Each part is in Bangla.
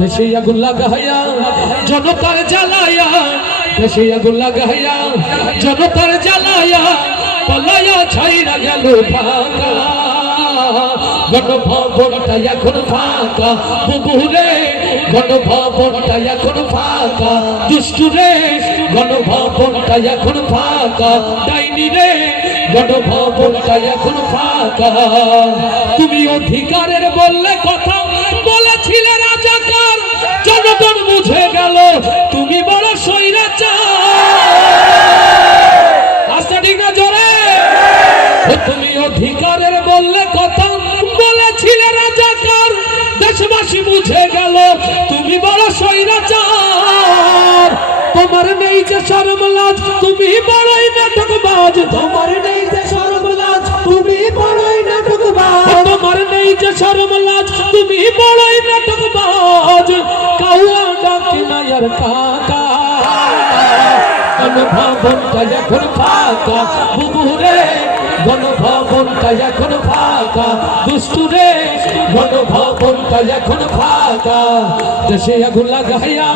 দেশে আগুন লাগাইয়া জনতার জ্বালায়া, দেশে আগুন লাগাইয়া জনতার জ্বালায়া, পালাইয়া ছাইরা গেল ঢাকা। গণভবনটা এখন ফাঁকা বুবুরে, গণভবনটা এখন ফাঁকা দুষ্টুরে, গণভবনটা এখন ফাঁকা ডাইনি রে, গণভবনটা এখন ফাঁকা। তুমি অধিকারের বললে কথা, বলেছিলে রাজাকার, জনগণ বুঝে গেল তুমি বড় স্বৈরাচার। আচ্ছা ঠিক না জোরে? তুমি অধিকারের বললে কথা, বলেছিলে রাজাকার, দেশবাসী বুঝে গেল তুমি বড় স্বৈরাচার। তোমার নেই যে শরম লাজ, তুমি বড়ই নাটকবাজ, তোমার নেই যে শরম লাজ, তুমি বড়ই নাটকবাজ, তোমার নেই যে শরম লাজ, তুমি বড়ই নাটকবাজ। কাউয়া ডাকে না আর কাকা, গণভবনটা এখন ফাঁকা বুবুরে, গণভবনটা এখন ফাঁকা দুষ্টুরে, গণভবনটা এখন ফাঁকা। দেশে আগুন লাগাইয়া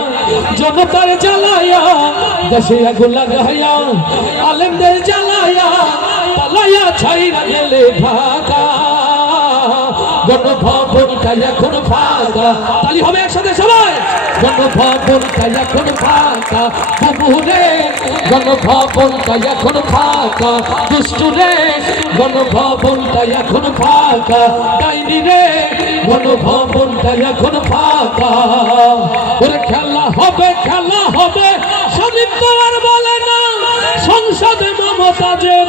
জনতার জ্বালায়া, দেশে আগুন লাগাইয়া আলেমদের জ্বালায়া, পালাইয়া ছাইরা গেলে ঢাকা। গণভবনটা এখন ফাঁকা, তালি হবে একসাথে সবাই। গণভবনটা এখন ফাঁকা বুবুরে, গণভবনটা এখন ফাঁকা দুষ্টুরে, গণভবনটা এখন ফাঁকা ডাইনি রে, গণভবনটা এখন ফাঁকা। ওরে খেলা হবে, খেলা হবে, স্বাধীন তো আর বলে না, সংসদে মমতাজের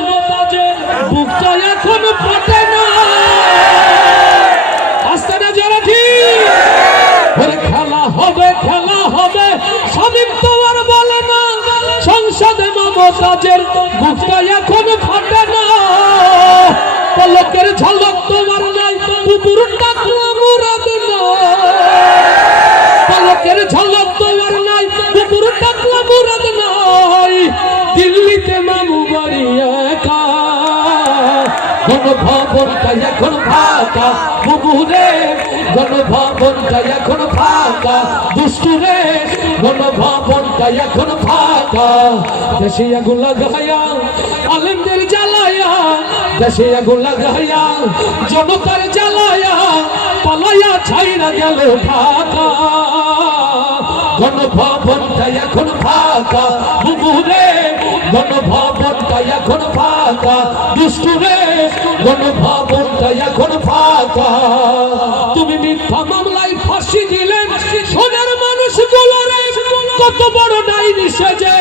বুকটা এখন ফাটে না। আসতে না জোরে ঠিক? ওরে খেলা হবে, খেলা হবে, স্বাধীন তো আর বলে না, সংসদে মমতাজের বুকটা এখন ফাটে না। পলকের ঝলক তোমার নাই, কুকুর টাকলা মুরাদ নয়, পলকের ঝলক তোমার নাই, কুকুর টাকলা মুরাদ নয়। দিল্লিতে মামু বাড়ি একা, গণভবনটা এখন ফাঁকা বুবুরে, গণভবনটা এখন ফাঁকা দুষ্টুরে, গণভবনটা এখন ফাঁকা। দেশে আগুন লাগাইয়া আলেমদের জ্বালায়া, দেশে আগুন লাগাইয়া জনতার জ্বালায়া, পালাইয়া ছাইরা গেল ঢাকা। গণভবনটা এখন ফাঁকা বুবুরে, গণভবনটা এখন ফাঁকা দুষ্টুরে, গণভবনটা এখন ফাঁকা। তুমি মিথ্যা মামলায় ফাঁসি দিলে সোনার মানুষগুলোরে, কত বড় ডাইনি সেজে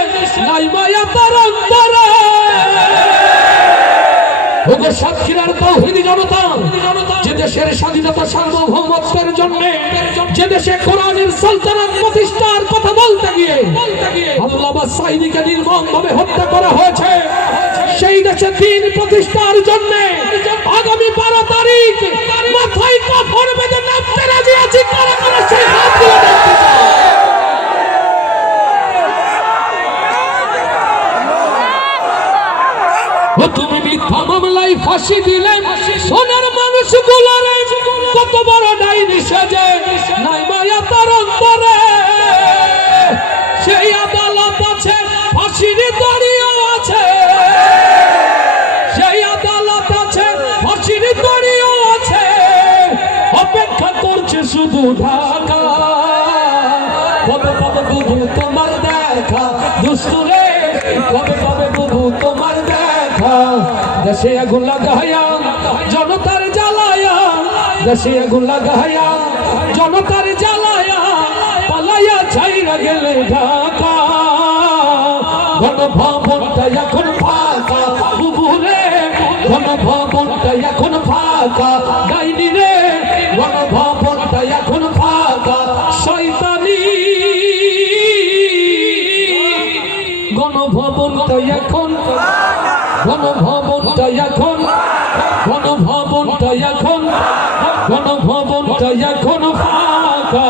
নাই মায়া তার অন্তরে। ওগো সাতক্ষীরার তৌহিদি জনতা, যে দেশের স্বাধীনতা সার্বভৌমত্বের জন্য, যে দেশে কোরআনের সালতানাত প্রতিষ্ঠার কথা বলতে গিয়ে আল্লামা সাঈদীকে নির্মমভাবে হত্যা করা হয়েছে, সেই দেশে দ্বীন প্রতিষ্ঠার জন্য আগামী 12 তারিখ মাথায় কাফন বেঁধে নামতে রাজি আছি, কারা কারা সেই হাতগুলো দেখতে চায়। তুমি মিথ্যা মামলায় ফাঁসি দিলে সোনার মানুষগুলোরে, কত বড় ডাইনি সেজে নাই মায়া তার অন্তরে। সেই আদালত আছে, ফাঁসির দড়িও আছে, সেই আদালত আছে, ফাঁসির দড়িও আছে, অপেক্ষা করছে শুধু ঢাকা। কবে কবে বুবু তোমার দেখা দুষ্টুরে, কবে কবে বুবু তোমার দেখা। দেশে আগুন লাগাইয়া জনতার জ্বালায়া, দেশে আগুন লাগাইয়া জনতার জ্বালায়া, পালাইয়া ছাইরা গেলে ঢাকা। গণভবনটা এখন ফাঁকা বুবুরে, গণভবনটা এখন ফাঁকা ডাইনি রে, গণভবনটা এখন ফাঁকা শয়তানি। গণভবনটা এখন, গণভবনটা এখন, গণভবনটা এখন, গণভবনটা এখন ফাঁকা।